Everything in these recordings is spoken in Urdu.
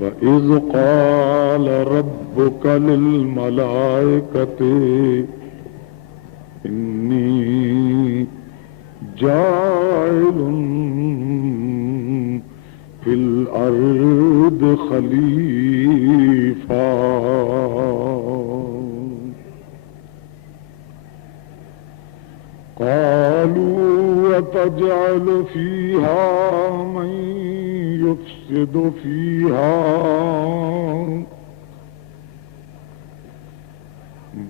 وَإِذْ قَالَ رَبُّكَ لِلْمَلَائِكَةِ إِنِّي جَاعِلٌ فِي الْأَرْضِ خَلِيفَةً قالوا وتجعل فيها من يفسد فيها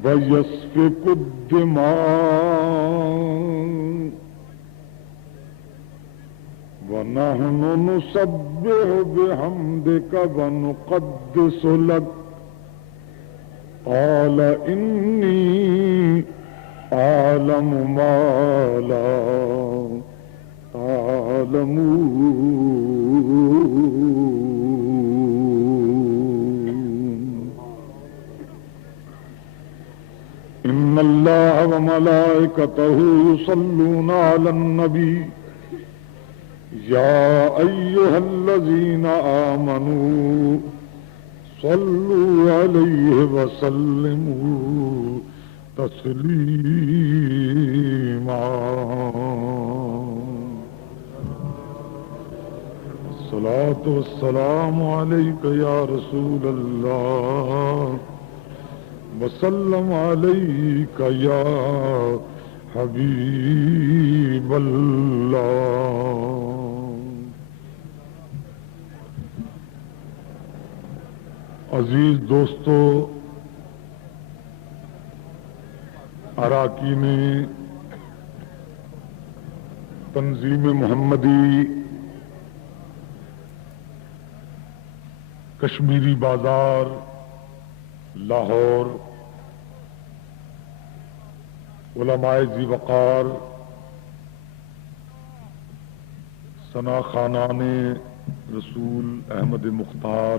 ويسفك الدماء ونحن نسبح بحمدك ونقدس لك قال إني أعلم ما لا تعلمون إن الله وملائكته يصلون على النبي يا أيها الذين آمنوا صلوا عليه وسلموا تسليما الصلاة والسلام عليك يا رسول الله وسلم عليك يا حبيب الله عزیز دوستو، اراکین تنظیم محمدی کشمیری بازار لاہور، علماء ذی وقار، ثنا خانان رسول احمد مختار،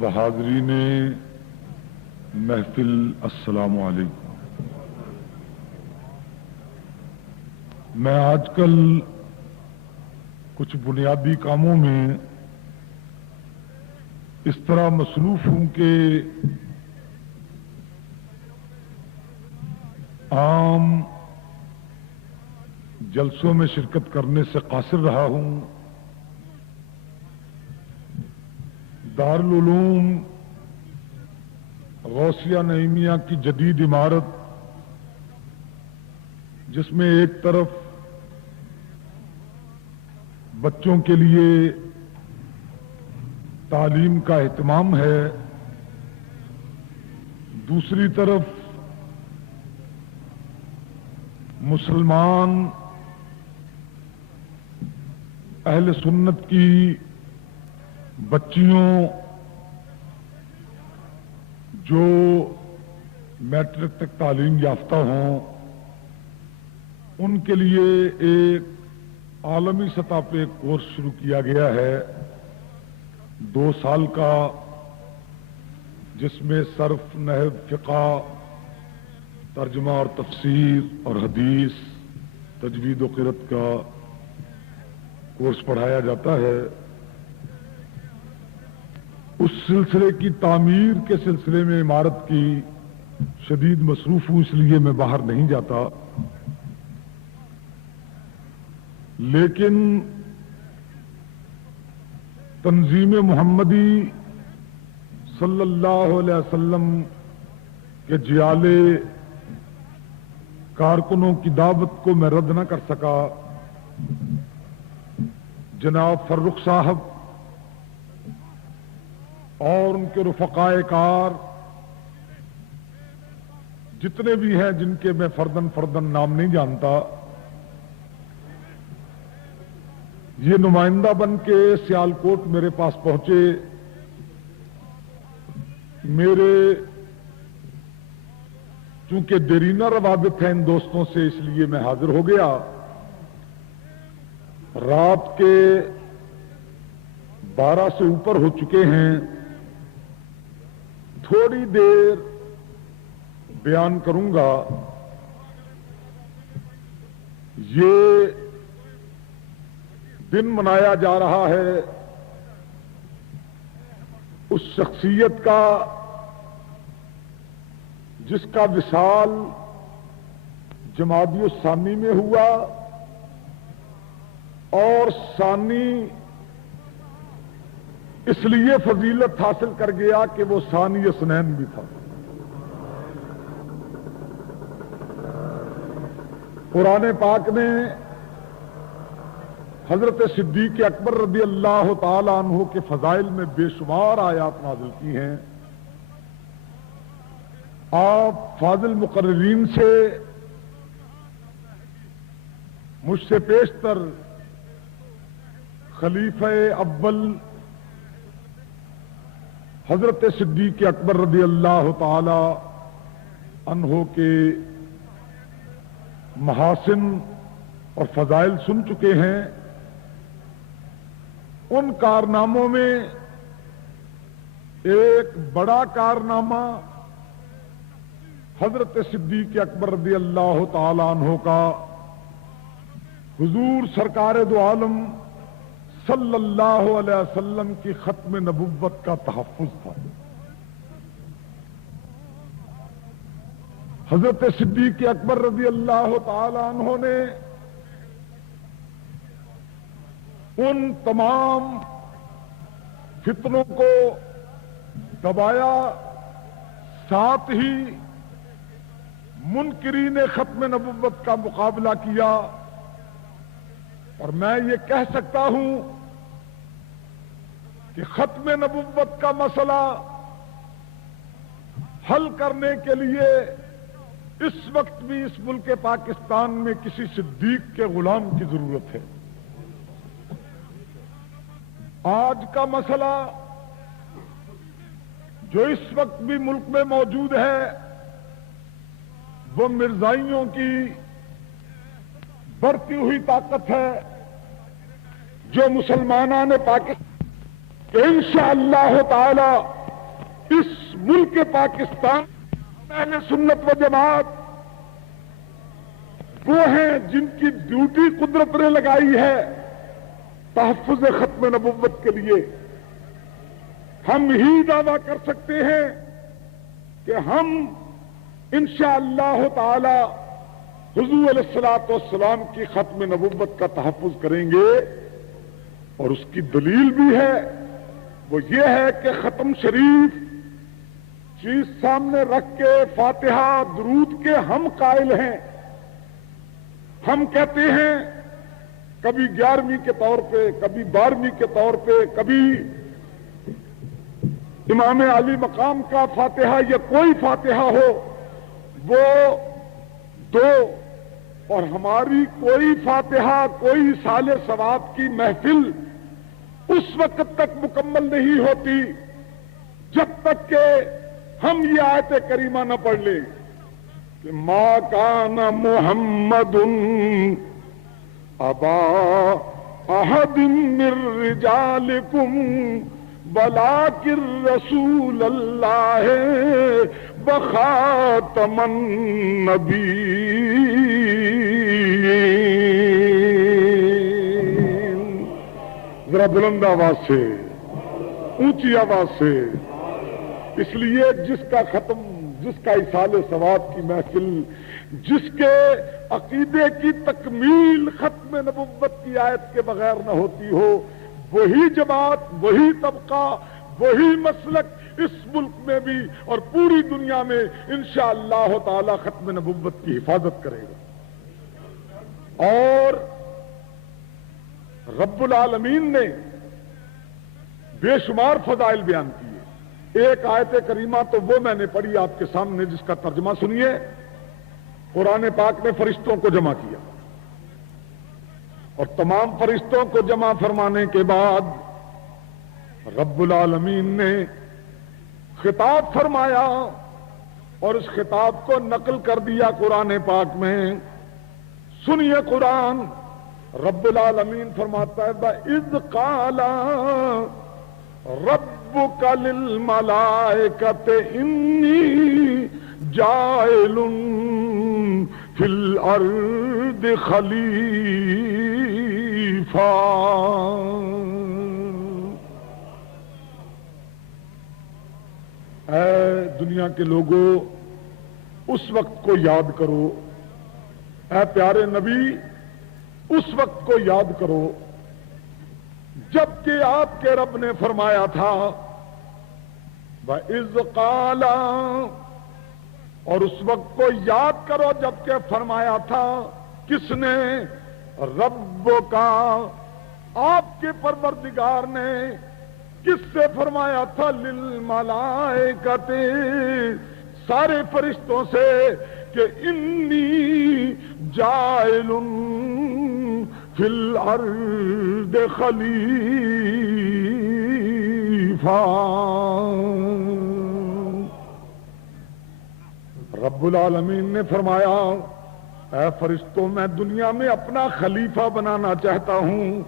بحاضرین محفل، السلام علیکم۔ میں آج کل کچھ بنیادی کاموں میں اس طرح مصروف ہوں کہ عام جلسوں میں شرکت کرنے سے قاصر رہا ہوں۔ دارالعلوم غوثیہ نعیمیہ کی جدید عمارت، جس میں ایک طرف بچوں کے لیے تعلیم کا اہتمام ہے، دوسری طرف مسلمان اہل سنت کی بچیوں جو میٹرک تک تعلیم یافتہ ہوں ان کے لیے ایک عالمی سطح پہ ایک کورس شروع کیا گیا ہے 2 سال کا، جس میں صرف، نحو، فقہ، ترجمہ اور تفسیر اور حدیث، تجوید و قرأت کا کورس پڑھایا جاتا ہے۔ اس سلسلے کی تعمیر کے سلسلے میں عمارت کی شدید مصروف ہوں، اس لیے میں باہر نہیں جاتا، لیکن تنظیم محمدی صلی اللہ علیہ وسلم کے جیالے کارکنوں کی دعوت کو میں رد نہ کر سکا۔ جناب فرخ صاحب اور ان کے رفقائے کار جتنے بھی ہیں، جن کے میں فردن نام نہیں جانتا، یہ نمائندہ بن کے سیالکوٹ میرے پاس پہنچے۔ میرے چونکہ دیرینہ روابط ہیں ان دوستوں سے، اس لیے میں حاضر ہو گیا۔ رات کے 12 سے اوپر ہو چکے ہیں، تھوڑی دیر بیان کروں گا۔ یہ دن منایا جا رہا ہے اس شخصیت کا جس کا وصال جمادی الثانی میں ہوا اور ثانی اس لیے فضیلت حاصل کر گیا کہ وہ ثانی اثنین بھی تھا۔ قرآن پاک نے حضرت صدیق اکبر رضی اللہ تعالی عنہ کے فضائل میں بے شمار آیات نازل کی ہیں۔ آپ فاضل مقررین سے مجھ سے پیشتر خلیفہ اول حضرت صدیق اکبر رضی اللہ تعالی عنہ کے محاسن اور فضائل سن چکے ہیں۔ ان کارناموں میں ایک بڑا کارنامہ حضرت صدیق اکبر رضی اللہ تعالی عنہ کا حضور سرکار دو عالم صلی اللہ علیہ وسلم کی ختم نبوت کا تحفظ تھا۔ حضرت صدیق اکبر رضی اللہ تعالی عنہ نے ان تمام فتنوں کو دبایا، ساتھ ہی منکرین ختم نبوت کا مقابلہ کیا، اور میں یہ کہہ سکتا ہوں کہ ختم نبوت کا مسئلہ حل کرنے کے لیے اس وقت بھی اس ملک پاکستان میں کسی صدیق کے غلام کی ضرورت ہے۔ آج کا مسئلہ جو اس وقت بھی ملک میں موجود ہے وہ مرزائیوں کی بڑھتی ہوئی طاقت ہے، جو مسلمانان پاکستان کہ انشاءاللہ تعالی اس ملک پاکستان اہل سنت و جماعت وہ ہیں جن کی ڈیوٹی قدرت نے لگائی ہے تحفظ ختم نبوت کے لیے۔ ہم ہی دعویٰ کر سکتے ہیں کہ ہم انشاءاللہ تعالی حضور علیہ الصلوۃ والسلام کی ختم نبوت کا تحفظ کریں گے، اور اس کی دلیل بھی ہے، وہ یہ ہے کہ ختم شریف چیز سامنے رکھ کے فاتحہ درود کے ہم قائل ہیں۔ ہم کہتے ہیں کبھی 11ویں کے طور پہ، کبھی 12ویں کے طور پہ، کبھی امام علی مقام کا فاتحہ یا کوئی فاتحہ ہو وہ دو، اور ہماری کوئی فاتحہ کوئی سال ثواب کی محفل اس وقت تک مکمل نہیں ہوتی جب تک کہ ہم یہ آیت کریمہ نہ پڑھ لیں کہ ما کان محمد ابا احد من رجالکم ولکن رسول اللہ وخاتم النبیین۔ ذرا بلند آواز سے، اونچی آواز سے، اس لیے جس کا ختم، جس کا ایصال ثواب کی محفل، جس کے عقیدے کی تکمیل ختم نبوت کی آیت کے بغیر نہ ہوتی ہو، وہی جماعت، وہی طبقہ، وہی مسلک اس ملک میں بھی اور پوری دنیا میں انشاءاللہ تعالی ختم نبوت کی حفاظت کرے گا۔ اور رب العالمین نے بے شمار فضائل بیان کیے۔ ایک آیت کریمہ تو وہ میں نے پڑھی آپ کے سامنے جس کا ترجمہ سنیے۔ قرآن پاک نے فرشتوں کو جمع کیا، اور تمام فرشتوں کو جمع فرمانے کے بعد رب العالمین نے خطاب فرمایا، اور اس خطاب کو نقل کر دیا قرآن پاک میں۔ سنیے قرآن، رب العالمین فرماتا ہے وَإِذْ قَالَ رَبُّكَ لِلْمَلَائِكَةِ إِنِّي جَاعِلٌ فِي الْأَرْضِ خَلِيفَةً۔ دنیا کے لوگوں اس وقت کو یاد کرو، اے پیارے نبی اس وقت کو یاد کرو جبکہ آپ کے رب نے فرمایا تھا وَإِذْ قَالَ، اور اس وقت کو یاد کرو جبکہ فرمایا تھا کس نے؟ رب کا، آپ کے پروردگار نے کس سے فرمایا تھا؟ للملائکۃ، سارے فرشتوں سے کہ انی جاعل فی الارض خلیفہ۔ رب العالمین نے فرمایا اے فرشتوں میں دنیا میں اپنا خلیفہ بنانا چاہتا ہوں،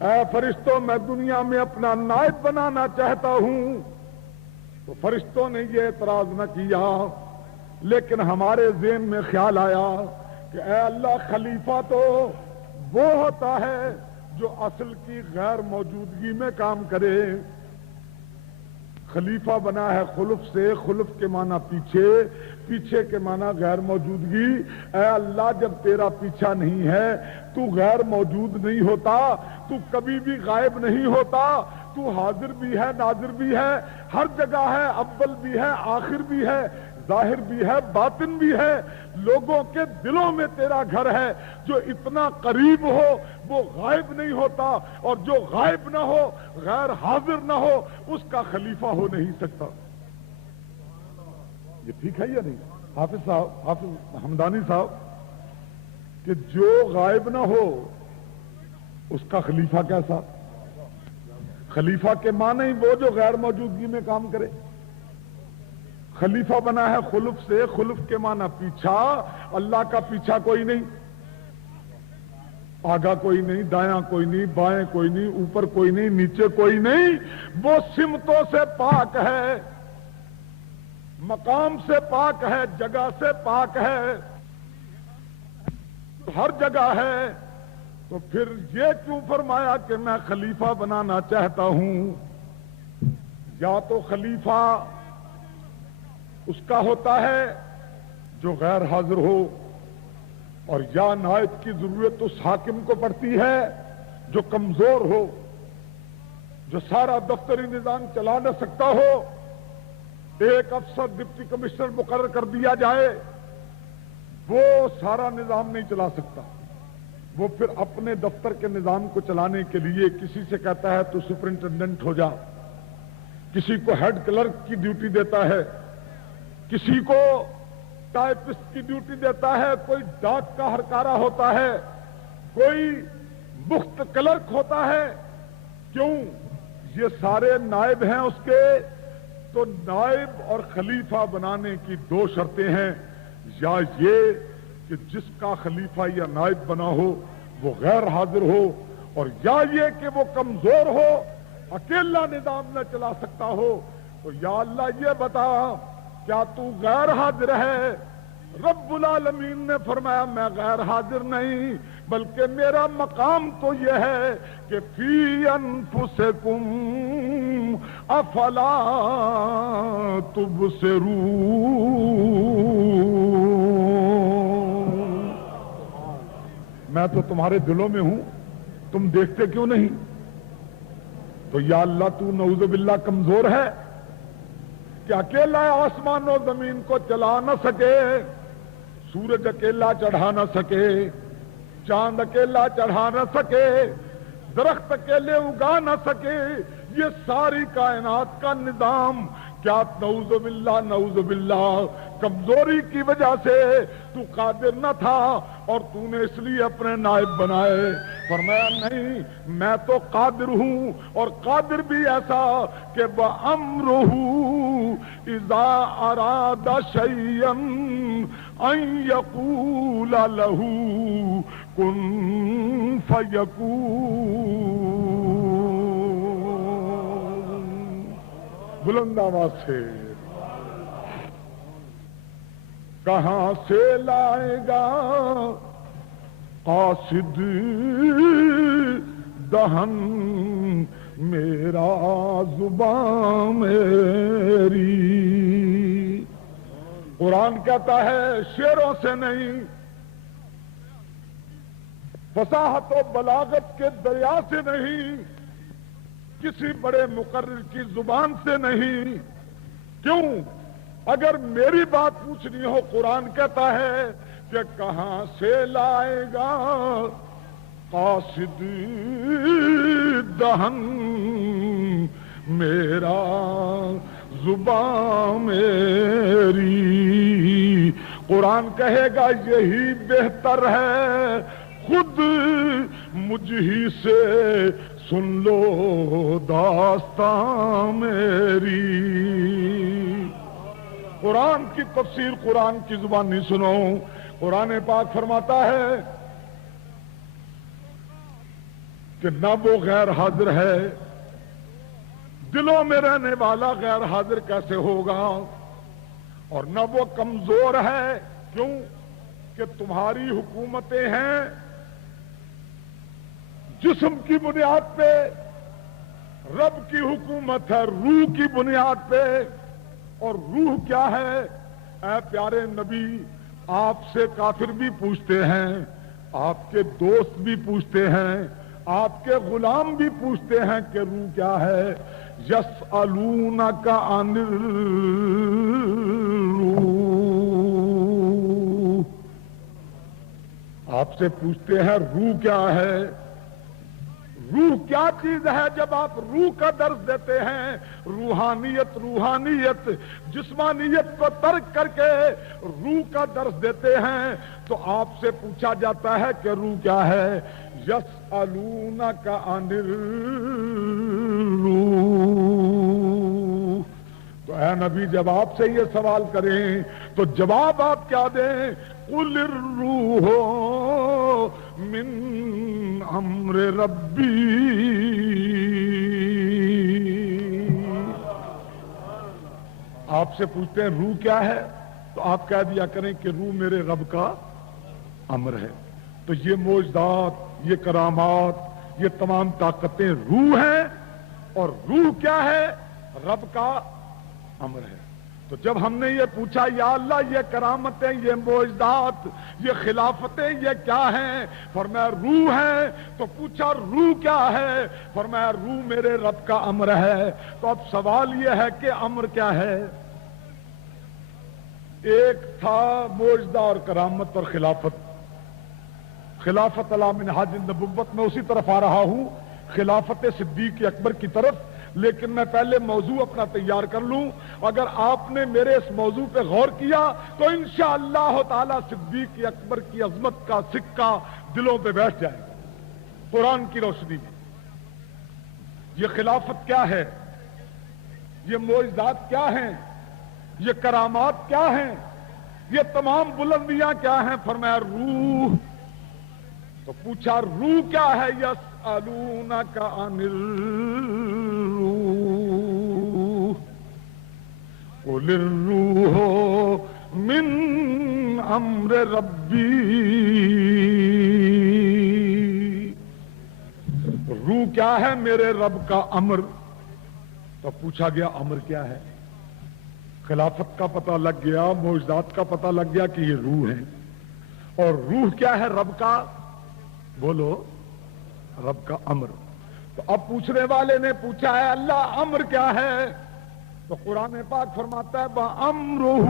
اے فرشتوں میں دنیا میں اپنا نائب بنانا چاہتا ہوں۔ تو فرشتوں نے یہ اعتراض نہ کیا، لیکن ہمارے ذہن میں خیال آیا کہ اے اللہ خلیفہ تو وہ ہوتا ہے جو اصل کی غیر موجودگی میں کام کرے۔ خلیفہ بنا ہے خلف سے، خلف کے معنی پیچھے، پیچھے کے معنی غیر موجودگی۔ اے اللہ جب تیرا پیچھا نہیں ہے، تو غیر موجود نہیں ہوتا، تو کبھی بھی غائب نہیں ہوتا، تو حاضر بھی ہے ناظر بھی ہے، ہر جگہ ہے، اول بھی ہے آخر بھی ہے، ظاہر بھی ہے باطن بھی ہے، لوگوں کے دلوں میں تیرا گھر ہے۔ جو اتنا قریب ہو وہ غائب نہیں ہوتا، اور جو غائب نہ ہو غیر حاضر نہ ہو اس کا خلیفہ ہو نہیں سکتا۔ یہ ٹھیک ہے یا نہیں حافظ صاحب، حافظ حمدانی صاحب، کہ جو غائب نہ ہو اس کا خلیفہ کیسا؟ خلیفہ کے معنی ہی وہ جو غیر موجودگی میں کام کرے۔ خلیفہ بنا ہے خلف سے، خلف کے معنی پیچھا، اللہ کا پیچھا کوئی نہیں، آگا کوئی نہیں، دایاں کوئی نہیں، بائیں کوئی نہیں، اوپر کوئی نہیں، نیچے کوئی نہیں، وہ سمتوں سے پاک ہے، مقام سے پاک ہے، جگہ سے پاک ہے، ہر جگہ ہے۔ تو پھر یہ کیوں فرمایا کہ میں خلیفہ بنانا چاہتا ہوں؟ یا تو خلیفہ اس کا ہوتا ہے جو غیر حاضر ہو، اور یا نائب کی ضرورت اس حاکم کو پڑتی ہے جو کمزور ہو، جو سارا دفتری نظام چلا نہ سکتا ہو۔ ایک افسر ڈپٹی کمشنر مقرر کر دیا جائے، وہ سارا نظام نہیں چلا سکتا، وہ پھر اپنے دفتر کے نظام کو چلانے کے لیے کسی سے کہتا ہے تو سپرنٹینڈنٹ ہو جا، کسی کو ہیڈ کلرک کی ڈیوٹی دیتا ہے، کسی کو ٹائپسٹ کی ڈیوٹی دیتا ہے، کوئی ڈاک کا ہرکارہ ہوتا ہے، کوئی مفت کلرک ہوتا ہے۔ کیوں؟ یہ سارے نائب ہیں اس کے۔ تو نائب اور خلیفہ بنانے کی دو شرطیں ہیں، یا یہ کہ جس کا خلیفہ یا نائب بنا ہو وہ غیر حاضر ہو، اور یا یہ کہ وہ کمزور ہو، اکیلا نظام نہ چلا سکتا ہو۔ تو یا اللہ یہ بتا کیا تو غیر حاضر ہے؟ رب العالمین نے فرمایا میں غیر حاضر نہیں، بلکہ میرا مقام تو یہ ہے کہ فی انفسکم افلا تبصرون، میں تو تمہارے دلوں میں ہوں، تم دیکھتے کیوں نہیں؟ تو یا اللہ تو نعوذ باللہ کمزور ہے کہ اکیلا آسمان و زمین کو چلا نہ سکے، سورج اکیلا چڑھا نہ سکے، چاند اکیلا چڑھا نہ سکے، درخت اکیلے اگا نہ سکے، یہ ساری کائنات کا نظام کیا نعوذ باللہ نعوذ باللہ کمزوری کی وجہ سے تو قادر نہ تھا اور تو نے اس لیے اپنے نائب بنائے؟ فرمایا نہیں، میں تو قادر ہوں، اور قادر بھی ایسا کہ وَأَمْرُهُ إِذَا أَرَادَ شَيْئًا أَن يَقُولَ لَهُ كُن فَيَكُونُ۔ بلند آواز سے کہاں سے لائے گا قاصد دہن میرا زبان میری. قرآن کہتا ہے شعروں سے نہیں، فصاحت و بلاغت کے دریا سے نہیں، کسی بڑے مقرر کی زبان سے نہیں. کیوں؟ اگر میری بات پوچھنی ہو، قرآن کہتا ہے کہ کہاں سے لائے گا قاصد دہن میرا زبان میری. قرآن کہے گا یہی بہتر ہے، خود مجھ ہی سے سن لو داستان میری. قرآن کی تفسیر قرآن کی زبان نہیں سنو. قرآن پاک فرماتا ہے کہ نہ وہ غیر حاضر ہے، دلوں میں رہنے والا غیر حاضر کیسے ہوگا، اور نہ وہ کمزور ہے. کیوں کہ تمہاری حکومتیں ہیں جسم کی بنیاد پہ، رب کی حکومت ہے روح کی بنیاد پہ. اور روح کیا ہے؟ اے پیارے نبی، آپ سے کافر بھی پوچھتے ہیں، آپ کے دوست بھی پوچھتے ہیں، آپ کے غلام بھی پوچھتے ہیں کہ روح کیا ہے. یسألونک عن الروح، آپ سے پوچھتے ہیں روح کیا ہے. روح کیا چیز ہے؟ جب آپ روح کا درس دیتے ہیں، روحانیت روحانیت جسمانیت کو ترک کر کے روح کا درس دیتے ہیں، تو آپ سے پوچھا جاتا ہے کہ روح کیا ہے. یسألونک عن الروح. تو اے نبی جب آپ سے یہ سوال کریں تو جواب آپ کیا دیں؟ قل الروح من امر ربی. آپ سے پوچھتے ہیں روح کیا ہے، تو آپ کہہ دیا کریں کہ روح میرے رب کا امر ہے. تو یہ معجزات، یہ کرامات، یہ تمام طاقتیں روح ہیں، اور روح کیا ہے؟ رب کا امر ہے. تو جب ہم نے یہ پوچھا یا اللہ یہ کرامتیں، یہ معجزات، یہ خلافتیں یہ کیا ہیں؟ فرمایا روح ہے. تو پوچھا روح کیا ہے؟ فرمایا روح میرے رب کا امر ہے. تو اب سوال یہ ہے کہ امر کیا ہے؟ ایک تھا معجزہ اور کرامت اور خلافت. خلافت علی منہاج النبوت میں اسی طرف آ رہا ہوں، خلافت صدیق اکبر کی طرف. لیکن میں پہلے موضوع اپنا تیار کر لوں. اگر آپ نے میرے اس موضوع پہ غور کیا تو انشاءاللہ تعالی صدیق اکبر کی عظمت کا سکہ دلوں پہ بیٹھ جائے گا قرآن کی روشنی میں. یہ خلافت کیا ہے؟ یہ معجزات کیا ہیں؟ یہ کرامات کیا ہیں؟ یہ تمام بلندیاں کیا ہیں؟ فرمایا روح. تو پوچھا روح کیا ہے؟ یسألونک عن الروح قل الروح من امر ربی. روح کیا ہے؟ میرے رب کا امر. تو پوچھا گیا امر کیا ہے؟ خلافت کا پتہ لگ گیا، معجزات کا پتہ لگ گیا کہ یہ روح ہے. اور روح کیا ہے؟ رب کا، بولو، رب کا امر. تو اب پوچھنے والے نے پوچھا ہے اللہ امر کیا ہے؟ تو قرآن پاک فرماتا ہے وَأَمْرُهُ.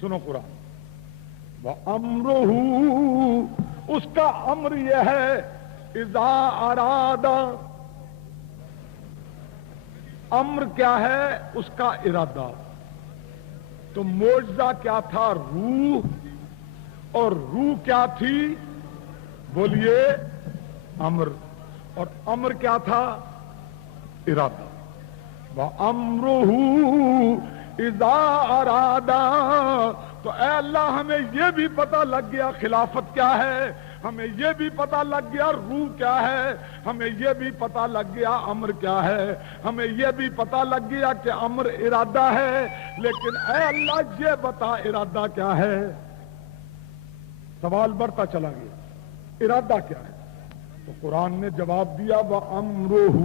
سنو قرآن، وَأَمْرُهُ، اس کا امر یہ ہے اذا اراد. امر کیا ہے؟ اس کا ارادہ. تو معجزہ کیا تھا؟ روح. اور روح کیا تھی؟ بولیے، امر. اور امر کیا تھا؟ ارادہ. وَأَمْرُهُ إِذَا أَرَادَ. تو اے اللہ ہمیں یہ بھی پتہ لگ گیا خلافت کیا ہے، ہمیں یہ بھی پتہ لگ گیا روح کیا ہے، ہمیں یہ بھی پتہ لگ گیا امر کیا ہے، ہمیں یہ بھی پتہ لگ گیا کہ امر ارادہ ہے. لیکن اے اللہ یہ بتا ارادہ کیا ہے؟ سوال بڑھتا چلا گیا، ارادہ کیا ہے؟ تو قرآن نے جواب دیا وَأَمْرُهُ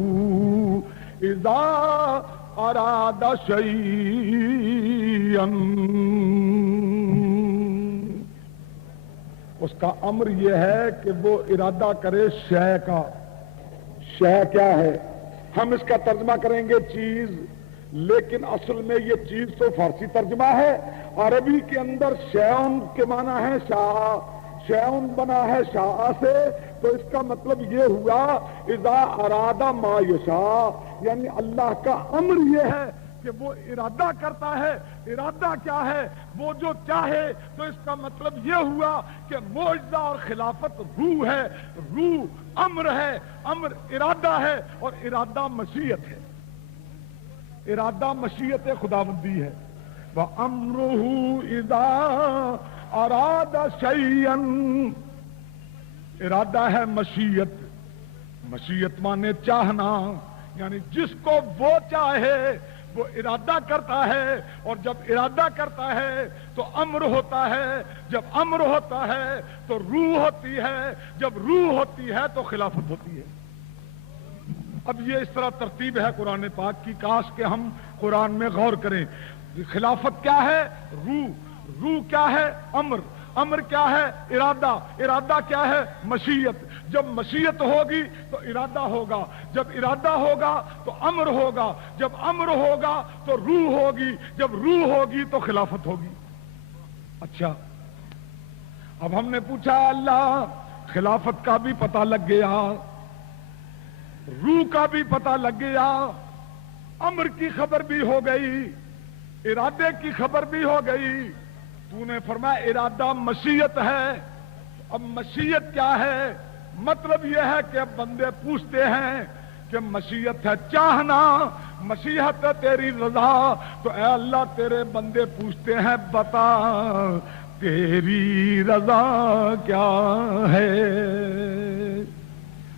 إِذَا أَرَادَ شَيْئًا، اس کا امر یہ ہے کہ وہ ارادہ کرے شے کا. شے کیا ہے؟ ہم اس کا ترجمہ کریں گے چیز، لیکن اصل میں یہ چیز تو فارسی ترجمہ ہے. عربی کے اندر شیئن کے معنی ہے شاء، شیئن بنا ہے شاء سے، تو اس کا مطلب یہ ہوا اذا ارادہ ما یشاء، یعنی اللہ کا امر یہ ہے کہ وہ ارادہ کرتا ہے. ارادہ کیا ہے؟ وہ جو چاہے. تو اس کا مطلب یہ ہوا کہ معجزہ اور خلافت روح ہے، روح امر ہے، امر ارادہ ہے، اور ارادہ مشیت ہے. ارادہ مشیت خداوندی ہے. وَأَمْرُهُ إِذَا أَرَادَ شَيْئًا، ارادہ ہے مشیت. مشیت مانے چاہنا، یعنی جس کو وہ چاہے وہ ارادہ کرتا ہے، اور جب ارادہ کرتا ہے تو امر ہوتا ہے، جب امر ہوتا ہے تو روح ہوتی ہے، جب روح ہوتی ہے تو خلافت ہوتی ہے. اب یہ اس طرح ترتیب ہے قرآن پاک کی، کاش کہ ہم قرآن میں غور کریں. خلافت کیا ہے؟ روح. روح کیا ہے؟ امر. امر کیا ہے؟ ارادہ. ارادہ کیا ہے؟ مشیت. جب مشیت ہوگی تو ارادہ ہوگا، جب ارادہ ہوگا تو امر ہوگا، جب امر ہوگا تو روح ہوگی، جب روح ہوگی تو خلافت ہوگی. اچھا، اب ہم نے پوچھا اللہ خلافت کا بھی پتہ لگ گیا، روح کا بھی پتہ لگ گیا، امر کی خبر بھی ہو گئی، ارادے کی خبر بھی ہو گئی. تو نے فرمایا ارادہ مشیت ہے. اب مشیت کیا ہے؟ مطلب یہ ہے کہ اب بندے پوچھتے ہیں کہ مشیت ہے چاہنا، مشیت ہے تیری رضا. تو اے اللہ تیرے بندے پوچھتے ہیں بتا تیری رضا کیا ہے،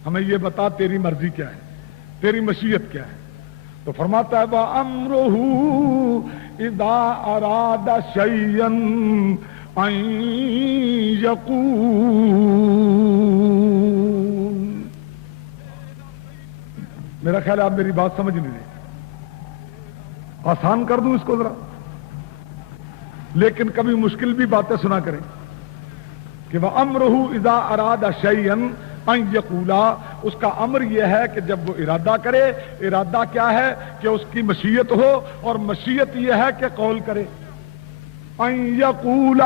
ہمیں یہ بتا تیری مرضی کیا ہے، تیری مشیت کیا ہے. تو فرماتا ہے وَأَمْرُهُ إِذَا أَرَادَ شَيْئًا أَن يَقُولَ. میرا خیال ہے آپ میری بات سمجھ نہیں رہے. آسان کر دوں اس کو ذرا، لیکن کبھی مشکل بھی باتیں سنا کریں کہ وَأَمْرُهُ إِذَا أَرَادَ شَيْئًا أَن يَقُولَ. اس کا امر یہ ہے کہ جب وہ ارادہ کرے. ارادہ کیا ہے؟ کہ اس کی مشیت ہو، اور مشیت یہ ہے کہ قول کرے. أن يقول،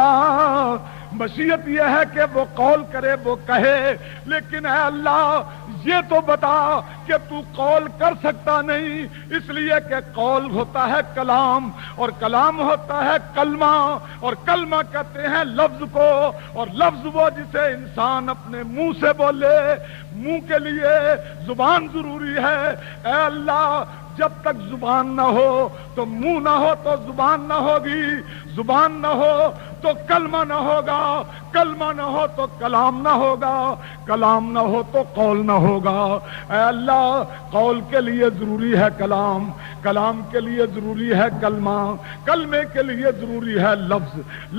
مشیت یہ ہے کہ وہ قول کرے، وہ کہے. لیکن اے اللہ یہ تو بتا کہ تو قول کر سکتا نہیں، اس لیے کہ قول ہوتا ہے کلام، اور کلام ہوتا ہے کلمہ، اور کلمہ کہتے ہیں لفظ کو، اور لفظ وہ جسے انسان اپنے منہ سے بولے. منہ کے لیے زبان ضروری ہے. اے اللہ جب تک زبان نہ ہو تو منہ نہ ہو تو زبان نہ ہوگی، زبان نہ ہو تو کلمہ نہ ہوگا، کلمہ نہ ہو تو کلام نہ ہوگا، کلام نہ ہو تو قول نہ ہوگا. اے اللہ قول کے لیے ضروری ہے کلام، کلام کے لیے ضروری ہے کلمہ، کلمے کے لیے ضروری ہے لفظ،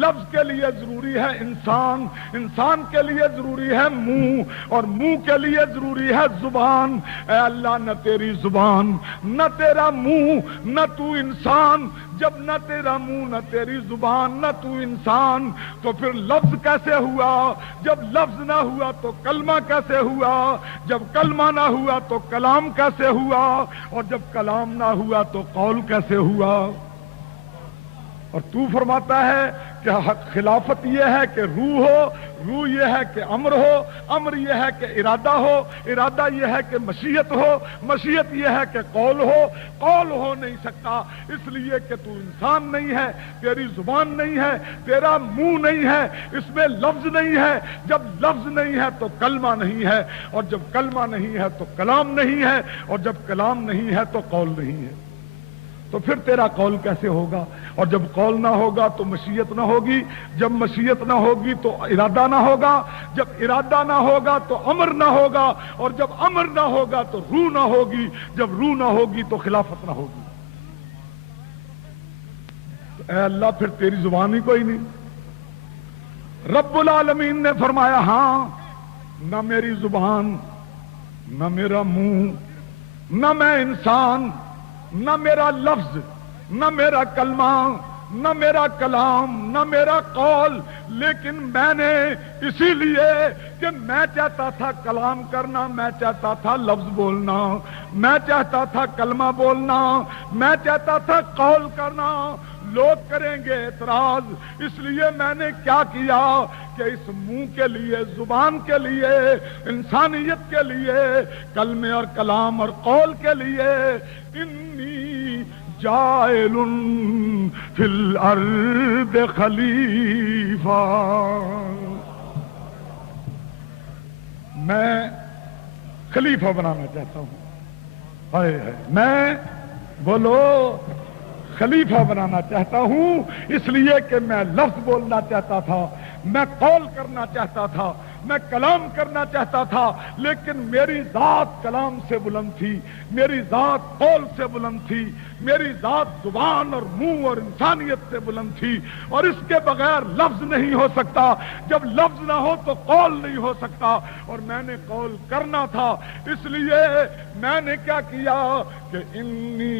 لفظ کے لیے ضروری ہے انسان، انسان کے لیے ضروری ہے منہ، اور منہ کے لیے ضروری ہے زبان. اے اللہ نہ تیری زبان، نہ تیرا منہ، نہ تو انسان. جب نہ تیرا منہ، نہ تیری زبان، نہ تو انسان، تو پھر لفظ کیسے ہوا؟ جب لفظ نہ ہوا تو کلمہ کیسے ہوا؟ جب کلمہ نہ ہوا تو کلام کیسے ہوا؟ اور جب کلام نہ ہوا تو قول کیسے ہوا؟ اور تو فرماتا ہے کہ خلافت یہ ہے کہ روح ہو، روح یہ ہے کہ امر ہو، امر یہ ہے کہ ارادہ ہو، ارادہ یہ ہے کہ مشیت ہو، مشیت یہ ہے کہ قول ہو. قول ہو نہیں سکتا اس لیے کہ تو انسان نہیں ہے، تیری زبان نہیں ہے، تیرا منہ نہیں ہے، اس میں لفظ نہیں ہے. جب لفظ نہیں ہے تو کلمہ نہیں ہے، اور جب کلمہ نہیں ہے تو کلام نہیں ہے، اور جب کلام نہیں ہے تو قول نہیں ہے. تو پھر تیرا قول کیسے ہوگا؟ اور جب قول نہ ہوگا تو مشیت نہ ہوگی، جب مشیت نہ ہوگی تو ارادہ نہ ہوگا، جب ارادہ نہ ہوگا تو امر نہ ہوگا، اور جب امر نہ ہوگا تو روح نہ ہوگی، جب روح نہ ہوگی تو خلافت نہ ہوگی. تو اے اللہ پھر تیری زبان ہی کوئی نہیں. رب العالمین نے فرمایا ہاں، نہ میری زبان نہ میرا منہ، نہ میں انسان، نہ میرا لفظ، نہ میرا کلمہ، نہ میرا کلام، نہ میرا قول، لیکن میں نے اسی لیے کہ میں چاہتا تھا کلام کرنا، میں چاہتا تھا لفظ بولنا، میں چاہتا تھا کلمہ بولنا، میں چاہتا تھا قول کرنا، لوگ کریں گے اعتراض، اس لیے میں نے کیا کیا کہ اس منہ کے لیے، زبان کے لیے، انسانیت کے لیے، کلمے اور کلام اور قول کے لیے انی جائل فی الارض خلیفہ، میں خلیفہ بنانا چاہتا ہوں۔ ہائے ہائے، میں بولو خلیفہ بنانا چاہتا ہوں، اس لیے کہ میں لفظ بولنا چاہتا تھا، میں قول کرنا چاہتا تھا، میں کلام کرنا چاہتا تھا، لیکن میری ذات کلام سے بلند تھی، میری ذات قول سے بلند تھی، میری ذات زبان اور منہ اور انسانیت سے بلند تھی، اور اس کے بغیر لفظ نہیں ہو سکتا، جب لفظ نہ ہو تو قول نہیں ہو سکتا، اور میں نے قول کرنا تھا، اس لیے میں نے کیا کیا کہ انی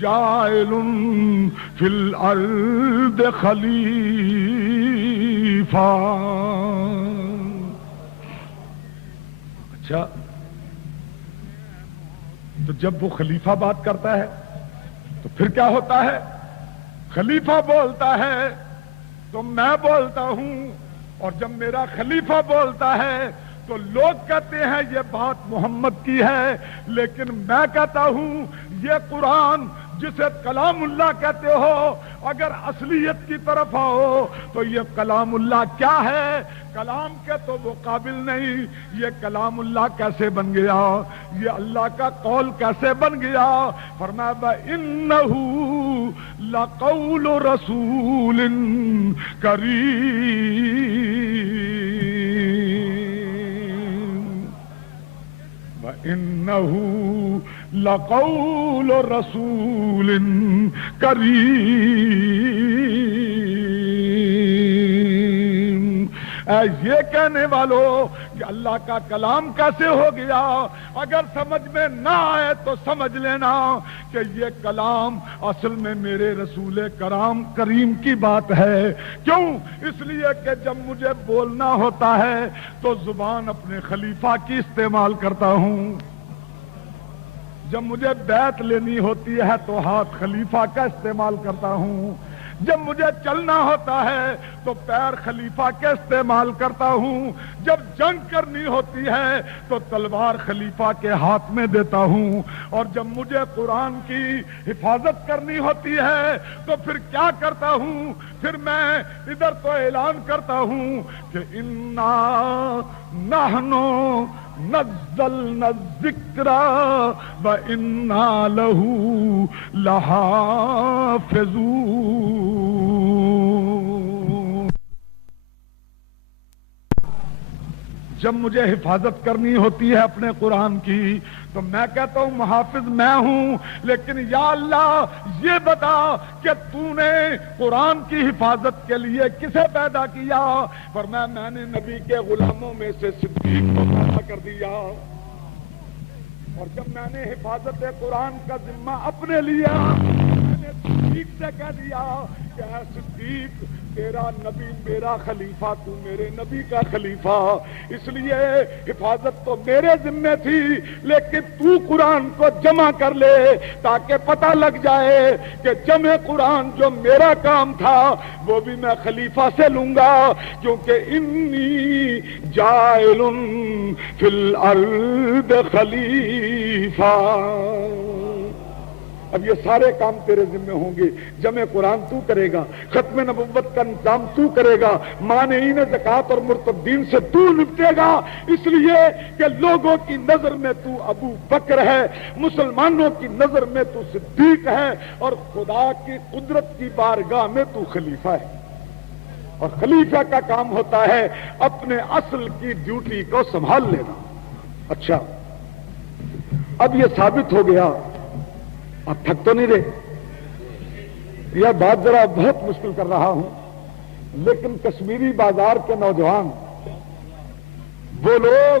جائل فی الارض خلیفہ۔ اچھا، تو جب وہ خلیفہ بات کرتا ہے تو پھر کیا ہوتا ہے؟ خلیفہ بولتا ہے تو میں بولتا ہوں، اور جب میرا خلیفہ بولتا ہے تو لوگ کہتے ہیں یہ بات محمد کی ہے، لیکن میں کہتا ہوں یہ قرآن جسے کلام اللہ کہتے ہو، اگر اصلیت کی طرف آؤ تو یہ کلام اللہ کیا ہے؟ کلام کے تو وہ قابل نہیں، یہ کلام اللہ کیسے بن گیا؟ یہ اللہ کا قول کیسے بن گیا؟ فرمایا وَإِنَّهُ لَقَوْلُ رَسُولٍ كَرِيمٍ، وَإِنَّهُ لَقَوْلُ رَسُولٍ كَرِيمٍ۔ اے یہ کہنے والو کہ اللہ کا کلام کیسے ہو گیا، اگر سمجھ میں نہ آئے تو سمجھ لینا کہ یہ کلام اصل میں میرے رسول کریم کی بات ہے۔ کیوں؟ اس لیے کہ جب مجھے بولنا ہوتا ہے تو زبان اپنے خلیفہ کی استعمال کرتا ہوں، جب مجھے بیعت لینی ہوتی ہے تو ہاتھ خلیفہ کا استعمال کرتا ہوں، جب مجھے چلنا ہوتا ہے تو پیر خلیفہ کے استعمال کرتا ہوں، جب جنگ کرنی ہوتی ہے تو تلوار خلیفہ کے ہاتھ میں دیتا ہوں، اور جب مجھے قرآن کی حفاظت کرنی ہوتی ہے تو پھر کیا کرتا ہوں؟ پھر میں ادھر تو اعلان کرتا ہوں کہ انا نحنو نزلنا الذکر وَإِنَّا لَهُ لَحَافِظُونَ۔ جب مجھے حفاظت کرنی ہوتی ہے اپنے قرآن کی تو میں کہتا ہوں محافظ میں ہوں، لیکن یا اللہ یہ بتا کہ تو نے قرآن کی حفاظت کے لیے کسے پیدا کیا؟ فرمایا میں نے نبی کے غلاموں میں سے صدیق کو پیدا کر دیا، اور جب میں نے حفاظت قرآن کا ذمہ اپنے لیا میں نے صدیق سے کہہ دیا کہ اے صدیق تیرا نبی میرا خلیفہ، تو میرے نبی کا خلیفہ، اس لیے حفاظت تو میرے ذمہ تھی، لیکن تو قرآن کو جمع کر لے تاکہ پتہ لگ جائے کہ جمع قرآن جو میرا کام تھا وہ بھی میں خلیفہ سے لوں گا، کیونکہ انی جائل فی الارض خلیفہ۔ اب یہ سارے کام تیرے ذمہ ہوں گے، جمع قرآن تو کرے گا، ختم نبوت کا انتظام تو کرے گا، مانعین زکوٰۃ اور مرتدین سے تو نپٹے گا، اس لیے کہ لوگوں کی نظر میں تو ابو بکر ہے، مسلمانوں کی نظر میں تو صدیق ہے، اور خدا کی قدرت کی بارگاہ میں تو خلیفہ ہے، اور خلیفہ کا کام ہوتا ہے اپنے اصل کی ڈیوٹی کو سنبھال لینا۔ اچھا، اب یہ ثابت ہو گیا، اب تھک تو نہیں رہے، یہ بات ذرا بہت مشکل کر رہا ہوں، لیکن کشمیری بازار کے نوجوان وہ لوگ